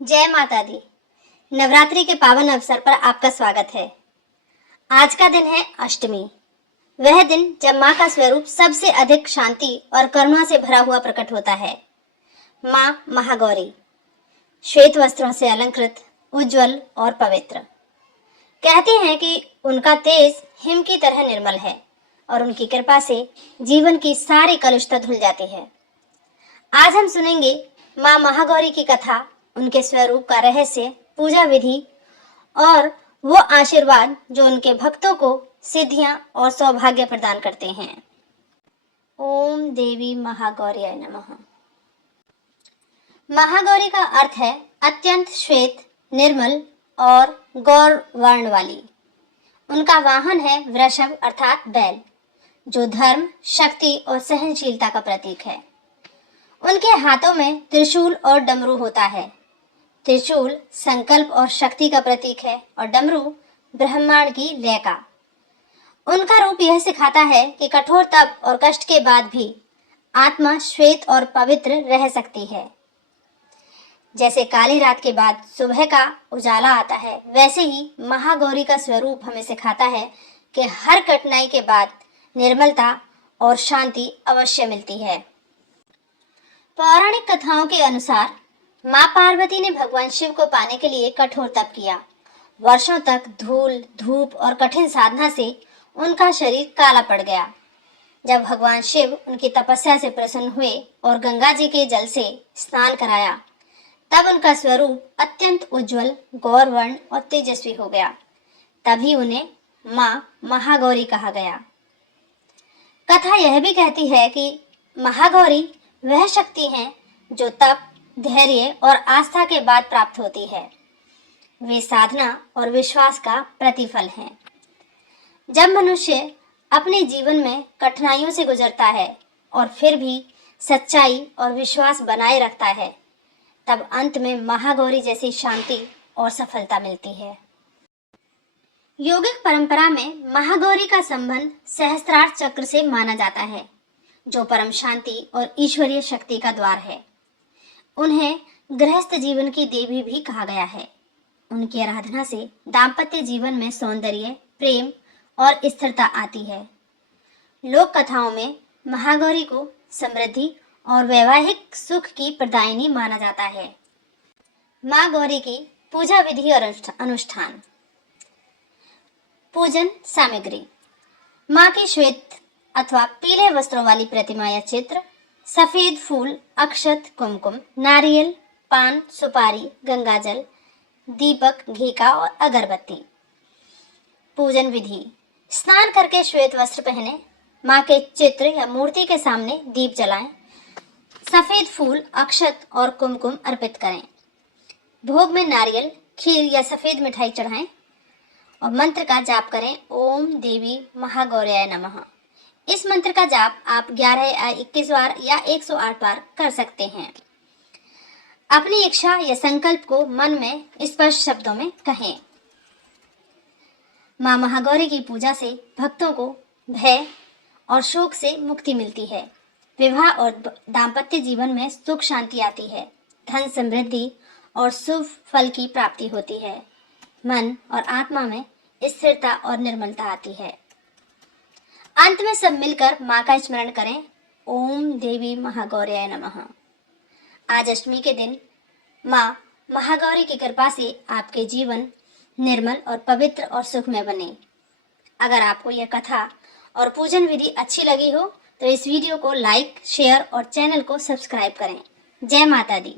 जय माता दी। नवरात्रि के पावन अवसर पर आपका स्वागत है। आज का दिन है अष्टमी। वह दिन जब माँ का स्वरूप सबसे अधिक शांति और करुणा से भरा हुआ प्रकट होता है। माँ महागौरी श्वेत वस्त्रों से अलंकृत, उज्जवल और पवित्र। कहते हैं कि उनका तेज हिम की तरह निर्मल है और उनकी कृपा से जीवन की सारी कलुषता धुल जाती है। आज हम सुनेंगे माँ महागौरी की कथा, उनके स्वरूप का रहस्य, पूजा विधि और वो आशीर्वाद जो उनके भक्तों को सिद्धियां और सौभाग्य प्रदान करते हैं। ओम देवी महागौर्याय नमः। महागौरी का अर्थ है अत्यंत श्वेत, निर्मल और गौर वर्ण वाली। उनका वाहन है वृषभ अर्थात बैल, जो धर्म, शक्ति और सहनशीलता का प्रतीक है। उनके हाथों में त्रिशूल और डमरू होता है। त्रिशूल संकल्प और शक्ति का प्रतीक है और डमरू ब्रह्मांड की लय का। उनका रूप यह सिखाता है कि कठोर तप और कष्ट के बाद भी आत्मा श्वेत और पवित्र रह सकती है। जैसे काली रात के बाद सुबह का उजाला आता है, वैसे ही महागौरी का स्वरूप हमें सिखाता है कि हर कठिनाई के बाद निर्मलता और शांति अवश्य मिलती है। पौराणिक कथाओं के अनुसार माँ पार्वती ने भगवान शिव को पाने के लिए कठोर तप किया। वर्षों तक धूल, धूप और कठिन साधना से उनका शरीर काला पड़ गया। जब भगवान शिव उनकी तपस्या से प्रसन्न हुए और गंगा जी के जल से स्नान कराया, तब उनका स्वरूप अत्यंत उज्जवल, गौरवर्ण और तेजस्वी हो गया। तभी उन्हें माँ महागौरी कहा गया। कथा यह भी कहती है कि महागौरी वह शक्ति है जो तप, धैर्य और आस्था के बाद प्राप्त होती है। वे साधना और विश्वास का प्रतिफल हैं। जब मनुष्य अपने जीवन में कठिनाइयों से गुजरता है और फिर भी सच्चाई और विश्वास बनाए रखता है, तब अंत में महागौरी जैसी शांति और सफलता मिलती है। योगिक परंपरा में महागौरी का संबंध सहस्त्रार चक्र से माना जाता है, जो परम शांति और ईश्वरीय शक्ति का द्वार है। उन्हें गृहस्थ जीवन की देवी भी कहा गया है। उनकी आराधना से दाम्पत्य जीवन में सौंदर्य, प्रेम और स्थिरता आती है। लोक कथाओं में महागौरी को समृद्धि और वैवाहिक सुख की प्रदायिनी माना जाता है। माँ गौरी की पूजा विधि और अनुष्ठान। पूजन सामग्री: माँ की श्वेत अथवा पीले वस्त्रों वाली प्रतिमा या चित्र, सफेद फूल, अक्षत, कुमकुम, नारियल, पान, सुपारी, गंगाजल, दीपक, घी का और अगरबत्ती। पूजन विधि: स्नान करके श्वेत वस्त्र पहने, माँ के चित्र या मूर्ति के सामने दीप जलाएं, सफेद फूल, अक्षत और कुमकुम अर्पित करें। भोग में नारियल, खीर या सफेद मिठाई चढ़ाएं और मंत्र का जाप करें, ओम देवी महागौर्याय नमः। इस मंत्र का जाप आप 11 या 21 बार या 108 बार कर सकते हैं। अपनी इच्छा या संकल्प को मन में स्पष्ट शब्दों में कहें। माँ महागौरी की पूजा से भक्तों को भय और शोक से मुक्ति मिलती है। विवाह और दाम्पत्य जीवन में सुख शांति आती है। धन, समृद्धि और शुभ फल की प्राप्ति होती है। मन और आत्मा में स्थिरता और निर्मलता आती है। अंत में सब मिलकर माँ का स्मरण करें, ओम देवी महागौर्याय नमः। आज अष्टमी के दिन माँ महागौरी की कृपा से आपके जीवन निर्मल और पवित्र और सुखमय बने। अगर आपको यह कथा और पूजन विधि अच्छी लगी हो तो इस वीडियो को लाइक, शेयर और चैनल को सब्सक्राइब करें। जय माता दी।